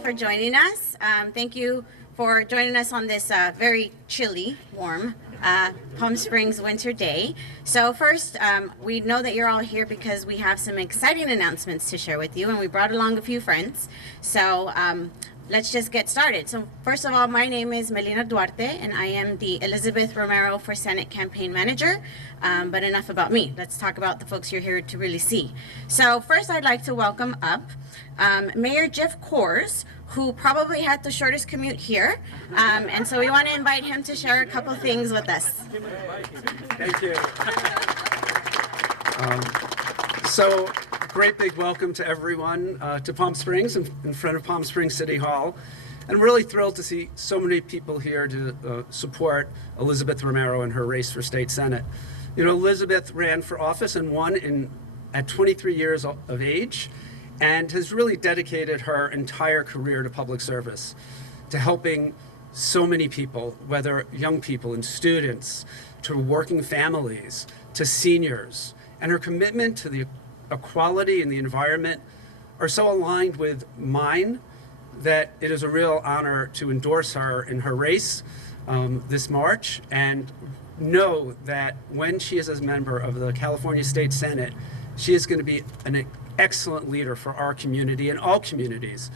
for joining us. Thank you for joining us on this very chilly, warm Palm Springs winter day. So first, we know that you're all here because we have some exciting announcements to share with you, and we brought along a few friends. So let's just get started. So first of all, my name is Melina Duarte, and I am the Elizabeth Romero for Senate campaign manager. But enough about me. Let's talk about the folks you're here to really see. So first, I'd like to welcome up Mayor Jeff Coors, who probably had the shortest commute here. And so we want to invite him to share a couple things with us. Thank you. So great big welcome to everyone to Palm Springs, in front of Palm Springs City Hall. And I'm really thrilled to see so many people here to support Elizabeth Romero in her race for state Senate. You know, Elizabeth ran for office and won at 23 years of age, and has really dedicated her entire career to public service, to helping so many people, whether young people and students, to working families, to seniors. And her commitment to the equality and the environment are so aligned with mine that it is a real honor to endorse her in her race this March, and know that when she is a member of the California State Senate, she is going to be an excellent leader for our community and all communities.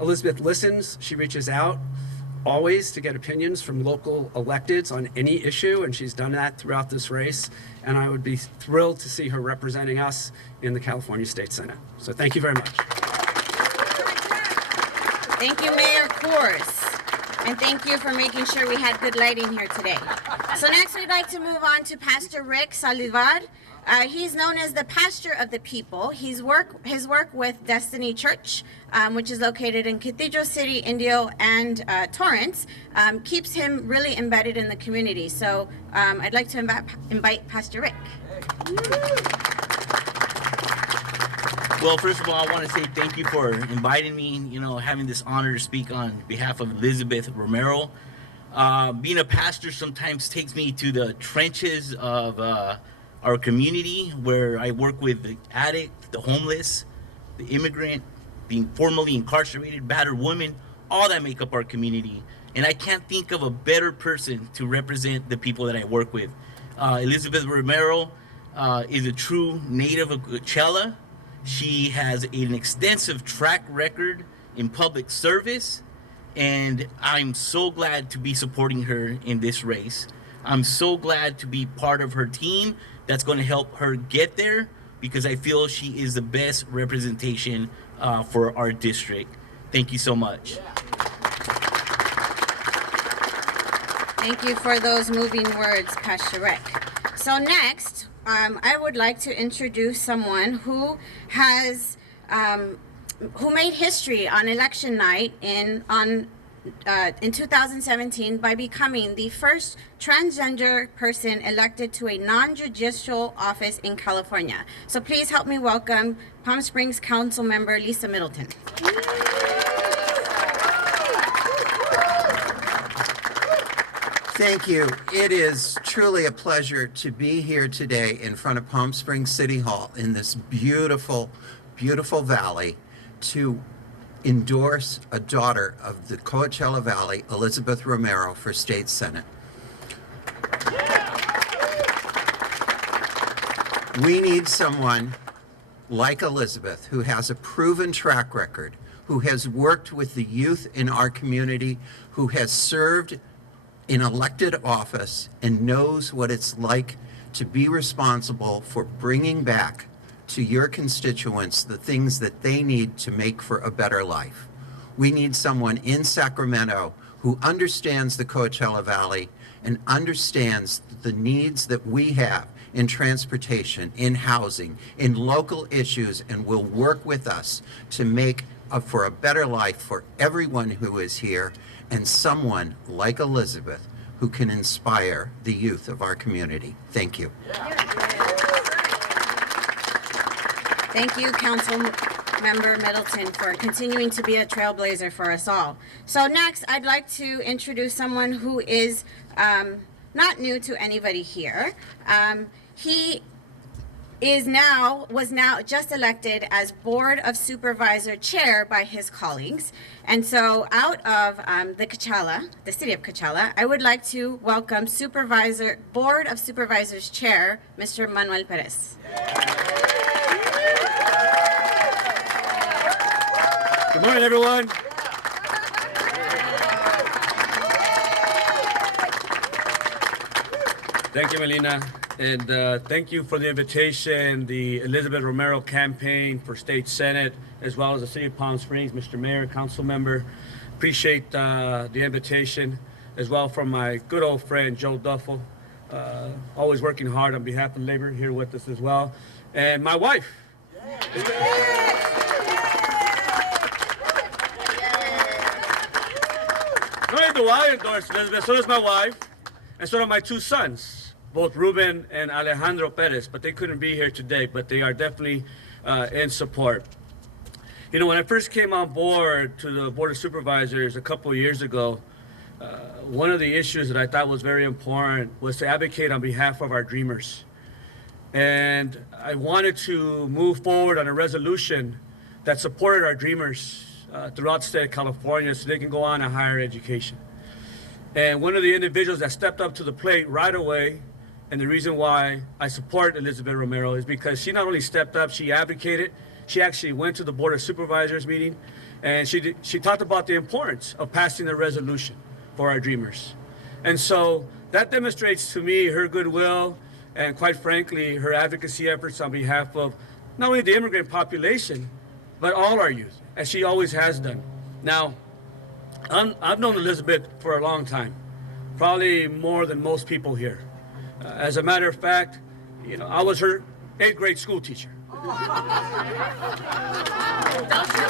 Elizabeth listens, she reaches out always to get opinions from local electeds on any issue, and she's done that throughout this race. And I would be thrilled to see her representing us in the California State Senate. So thank you very much. Thank you, Mayor Coors. And thank you for making sure we had good lighting here today. So next we'd like to move on to Pastor Rick Sullivan. He's known as the pastor of the people. His work with Destiny Church, which is located in Cathedral City, Indio, and Torrance, keeps him really embedded in the community. So I'd like to invite Pastor Rick. Well, first of all, I want to say thank you for inviting me, having this honor to speak on behalf of Elizabeth Romero. Being a pastor sometimes takes me to the trenches of our community, where I work with the addict, the homeless, the immigrant, the formerly incarcerated, battered women, all that make up our community. And I can't think of a better person to represent the people that I work with. Elizabeth Romero is a true native of Coachella. She has an extensive track record in public service, and I'm so glad to be supporting her in this race. I'm so glad to be part of her team that's going to help her get there, because I feel she is the best representation for our district. Thank you so much. Thank you for those moving words, Pastor Rick. So next, I would like to introduce someone who has who made history on election night in 2017 by becoming the first transgender person elected to a non-judicial office in California. So please help me welcome Palm Springs Council Member Lisa Middleton. Thank you. It is truly a pleasure to be here today in front of Palm Springs City Hall in this beautiful, beautiful valley to endorse a daughter of the Coachella Valley, Elizabeth Romero, for state Senate. We need someone like Elizabeth, who has a proven track record, who has worked with the youth in our community, who has served in elected office and knows what it's like to be responsible for bringing back to your constituents the things that they need to make for a better life. We need someone in Sacramento who understands the Coachella Valley and understands the needs that we have in transportation, in housing, in local issues, and will work with us to make for a better life for everyone who is here, and someone like Elizabeth who can inspire the youth of our community. Thank you. Thank you, Council Member Middleton, for continuing to be a trailblazer for us all. So next, I'd like to introduce someone who is not new to anybody here. He was now just elected as Board of Supervisor Chair by his colleagues. And so out of the city of Coachella, I would like to welcome Board of Supervisors Chair, Mr. Manuel Perez. Good morning, everyone. Thank you, Melina, and thank you for the invitation, the Elizabeth Romero campaign for State Senate, as well as the City of Palm Springs, Mr. Mayor, Council Member. Appreciate the invitation, as well from my good old friend, Joe Duffel, always working hard on behalf of labor here with us as well, and my wife. Not only do I endorse Elizabeth, so does my wife, and so do my two sons, both Ruben and Alejandro Perez, but they couldn't be here today, but they are definitely in support. You know, when I first came on board to the Board of Supervisors a couple of years ago, one of the issues that I thought was very important was to advocate on behalf of our dreamers. And I wanted to move forward on a resolution that supported our dreamers throughout the state of California so they can go on a higher education. And one of the individuals that stepped up to the plate right away, and the reason why I support Elizabeth Romero, is because she not only stepped up, she advocated, she actually went to the Board of Supervisors meeting, and she talked about the importance of passing the resolution for our dreamers. And so that demonstrates to me her goodwill and, quite frankly, her advocacy efforts on behalf of not only the immigrant population, but all our youth, as she always has done. Now, I've known Elizabeth for a long time, probably more than most people here. As a matter of fact, you know, I was her 8th grade school teacher. Don't share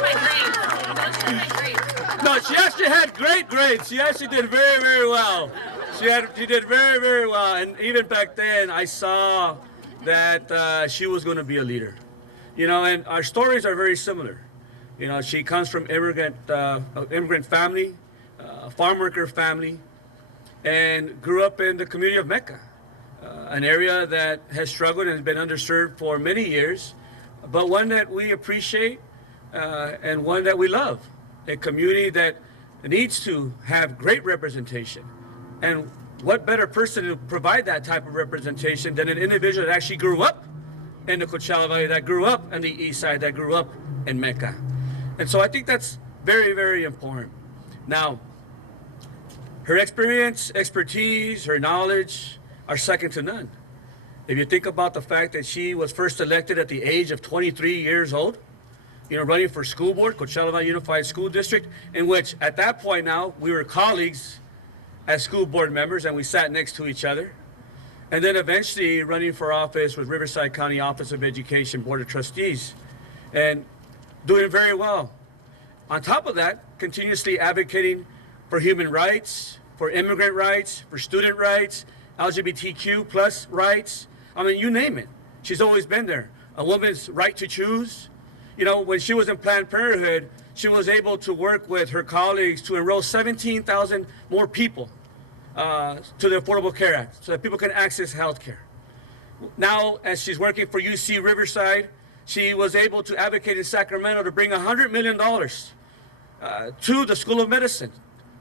my grades. Don't share my grades. No, she actually had great grades. She actually did very, very well. She did very, very well. And even back then, I saw that she was going to be a leader. You know, and our stories are very similar. You know, she comes from immigrant family, farm worker family, and grew up in the community of Mecca, an area that has struggled and has been underserved for many years, but one that we appreciate and one that we love, a community that needs to have great representation. And what better person to provide that type of representation than an individual that actually grew up in the Coachella Valley, that grew up on the east side, that grew up in Mecca. And so I think that's very, very important. Now, her experience, expertise, her knowledge are second to none. If you think about the fact that she was first elected at the age of 23 years old, you know, running for school board, Coachella Valley Unified School District, in which at that point now we were colleagues as school board members and we sat next to each other. And then eventually running for office with Riverside County Office of Education Board of Trustees and doing very well. On top of that, continuously advocating for human rights, for immigrant rights, for student rights, LGBTQ plus rights. I mean, you name it. She's always been there. A woman's right to choose. You know, when she was in Planned Parenthood, she was able to work with her colleagues to enroll 17,000 more people to the Affordable Care Act so that people can access health care. Now, as she's working for UC Riverside, she was able to advocate in Sacramento to bring $100 million to the School of Medicine,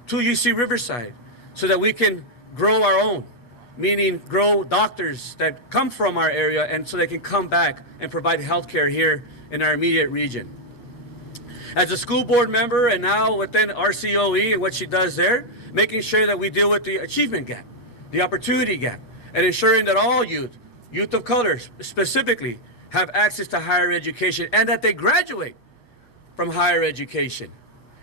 to UC Riverside, so that we can grow our own, meaning grow doctors that come from our area and so they can come back and provide health care here in our immediate region. As a school board member and now within RCOE and what she does there, making sure that we deal with the achievement gap, the opportunity gap, and ensuring that all youth of color specifically, have access to higher education and that they graduate from higher education.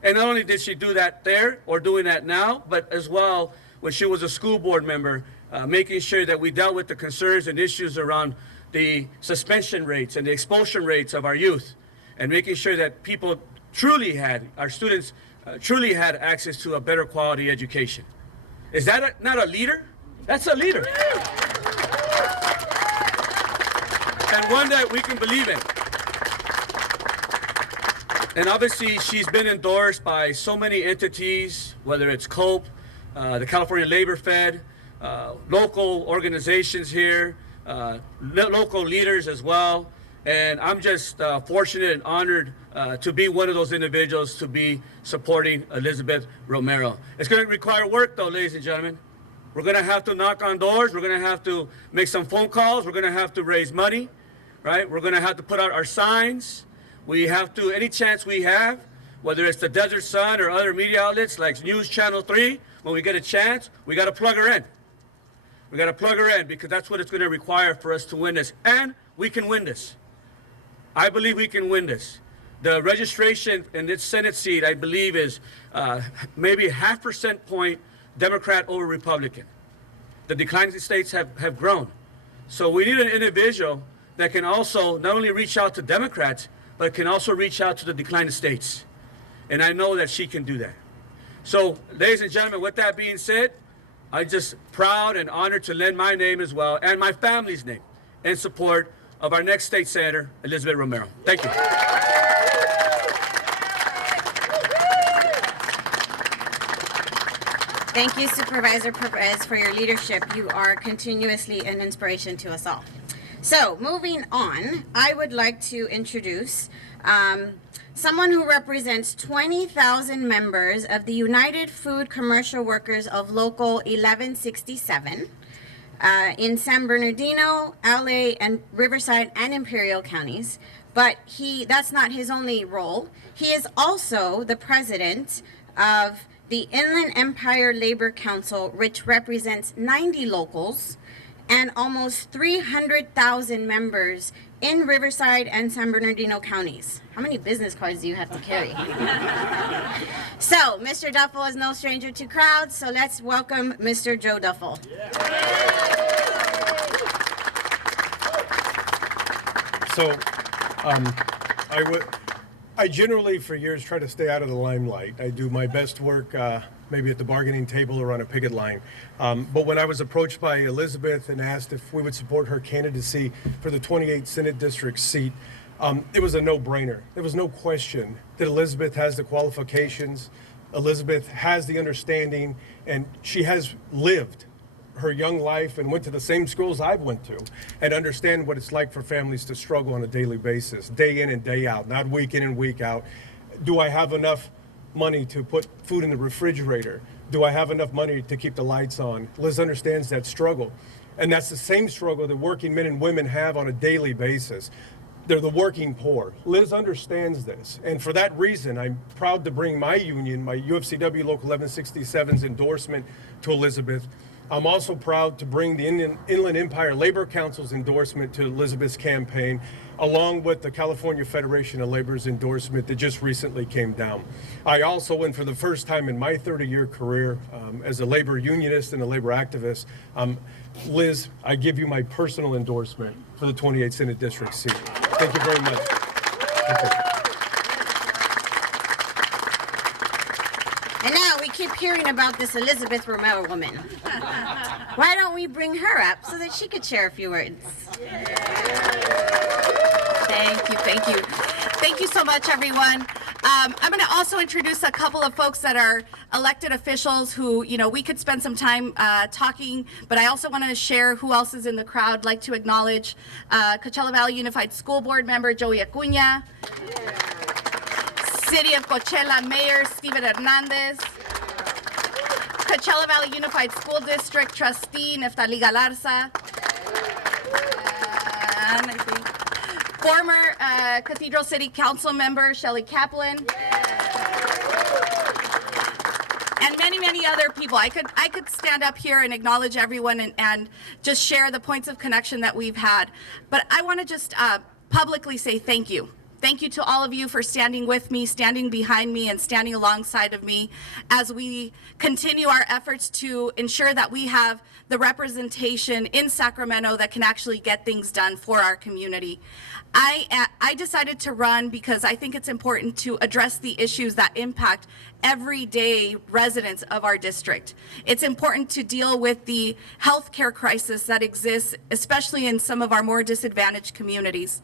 And not only did she do that there or doing that now, but as well when she was a school board member, making sure that we dealt with the concerns and issues around the suspension rates and the expulsion rates of our youth, and making sure that people truly had, our students truly had access to a better quality education. Is that not a leader? That's a leader. And one that we can believe in. And obviously, she's been endorsed by so many entities, whether it's COPE, the California Labor Fed, local organizations here, local leaders as well. And I'm just fortunate and honored to be one of those individuals to be supporting Elizabeth Romero. It's going to require work, though, ladies and gentlemen. We're going to have to knock on doors. We're going to have to make some phone calls. We're going to have to raise money, right? We're going to have to put out our signs. We have to, any chance we have, whether it's the Desert Sun or other media outlets like News Channel 3, when we get a chance, we got to plug her in. We got to plug her in because that's what it's going to require for us to win this. And we can win this. I believe we can win this. The registration in this Senate seat, I believe, is maybe a 0.5% point Democrat over Republican. The declining states have grown. So we need an individual that can also not only reach out to Democrats, but can also reach out to the declining states. And I know that she can do that. So, ladies and gentlemen, with that being said, I'm just proud and honored to lend my name as well, and my family's name, in support of our next state senator, Elizabeth Romero. Thank you. Thank you, Supervisor Perez, for your leadership. You are continuously an inspiration to us all. So, moving on, I would like to introduce someone who represents 20,000 members of the United Food Commercial Workers of Local 1167 in San Bernardino, LA, and Riverside and Imperial counties. But that's not his only role. He is also the president of the Inland Empire Labor Council, which represents 90 locals and almost 300,000 members in Riverside and San Bernardino counties. How many business cards do you have to carry? So, Mr. Duffel is no stranger to crowds, so let's welcome Mr. Joe Duffel. So, I generally, for years, try to stay out of the limelight. I do my best work maybe at the bargaining table or on a picket line. But when I was approached by Elizabeth and asked if we would support her candidacy for the 28th Senate District seat, it was a no-brainer. There was no question that Elizabeth has the qualifications, Elizabeth has the understanding, and she has lived her young life and went to the same schools I've went to and understand what it's like for families to struggle on a daily basis, day in and day out, not week in and week out. Do I have enough money to put food in the refrigerator? Do I have enough money to keep the lights on? Liz understands that struggle. And that's the same struggle that working men and women have on a daily basis. They're the working poor. Liz understands this. And for that reason, I'm proud to bring my union, my UFCW Local 1167's endorsement to Elizabeth. I'm also proud to bring the Inland Empire Labor Council's endorsement to Elizabeth's campaign, along with the California Federation of Labor's endorsement that just recently came down. I also, and for the first time in my 30-year career as a labor unionist and a labor activist, Liz, I give you my personal endorsement for the 28th Senate District seat. Thank you very much. Thank you. And now we keep hearing about this Elizabeth Romero woman. Why don't we bring her up so that she could share a few words? Thank you, thank you. Thank you so much, everyone. I'm going to also introduce a couple of folks that are elected officials who, we could spend some time talking, but I also want to share who else is in the crowd. I'd like to acknowledge Coachella Valley Unified School Board member Joey Acuña, City of Coachella Mayor Steven Hernandez, Coachella Valley Unified School District Trustee Neftali Galarza, and I think former Cathedral City Council member Shelley Kaplan, and many, many other people. I could stand up here and acknowledge everyone and just share the points of connection that we've had. But I want to just publicly say thank you. Thank you to all of you for standing with me, standing behind me, and standing alongside of me as we continue our efforts to ensure that we have the representation in Sacramento that can actually get things done for our community. I decided to run because I think it's important to address the issues that impact everyday residents of our district. It's important to deal with the healthcare crisis that exists, especially in some of our more disadvantaged communities.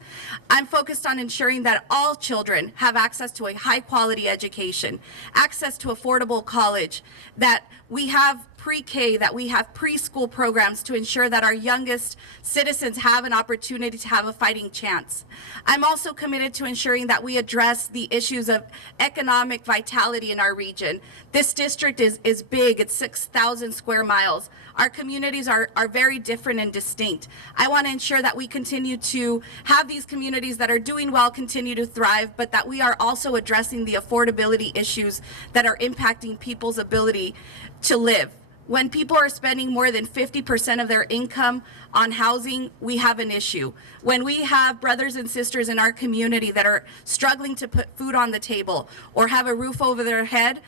I'm focused on ensuring that all children have access to a high quality education, access to affordable college, that we have pre-K, that we have preschool programs to ensure that our youngest citizens have an opportunity to have a fighting chance. I'm also committed to ensuring that we address the issues of economic vitality in our region. This district is big, it's 6,000 square miles. Our communities are very different and distinct. I want to ensure that we continue to have these communities that are doing well continue to thrive, but that we are also addressing the affordability issues that are impacting people's ability to live. When people are spending more than 50% of their income on housing, we have an issue. When we have brothers and sisters in our community that are struggling to put food on the table or have a roof over their head,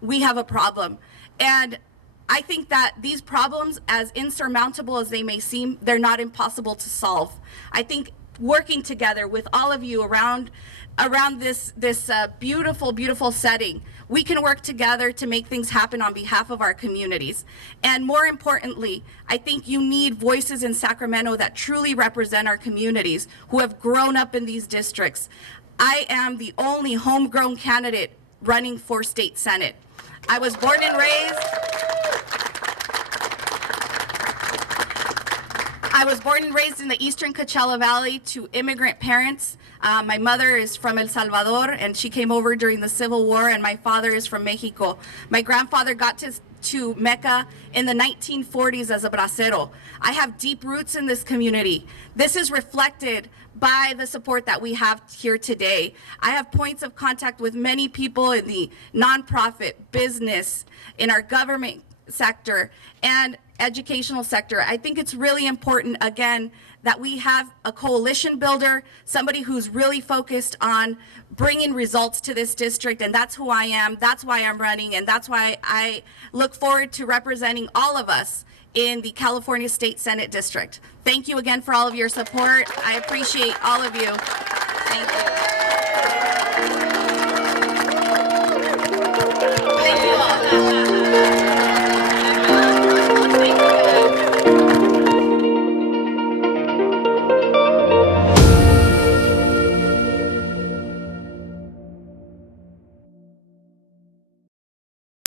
we have a problem. And I think that these problems, as insurmountable as they may seem, they're not impossible to solve. I think working together with all of you around this beautiful, beautiful setting, we can work together to make things happen on behalf of our communities. And more importantly, I think you need voices in Sacramento that truly represent our communities, who have grown up in these districts. I am the only homegrown candidate running for state senate. I was born and raised in the Eastern Coachella Valley to immigrant parents. My mother is from El Salvador, and she came over during the Civil War, and my father is from Mexico. My grandfather got to Mecca in the 1940s as a bracero. I have deep roots in this community. This is reflected by the support that we have here today. I have points of contact with many people in the nonprofit, business, in our government sector, and educational sector. I think it's really important, again, that we have a coalition builder, somebody who's really focused on bringing results to this district, and that's who I am, that's why I'm running, and that's why I look forward to representing all of us in the California State Senate District. Thank you again for all of your support. I appreciate all of you. Thank you.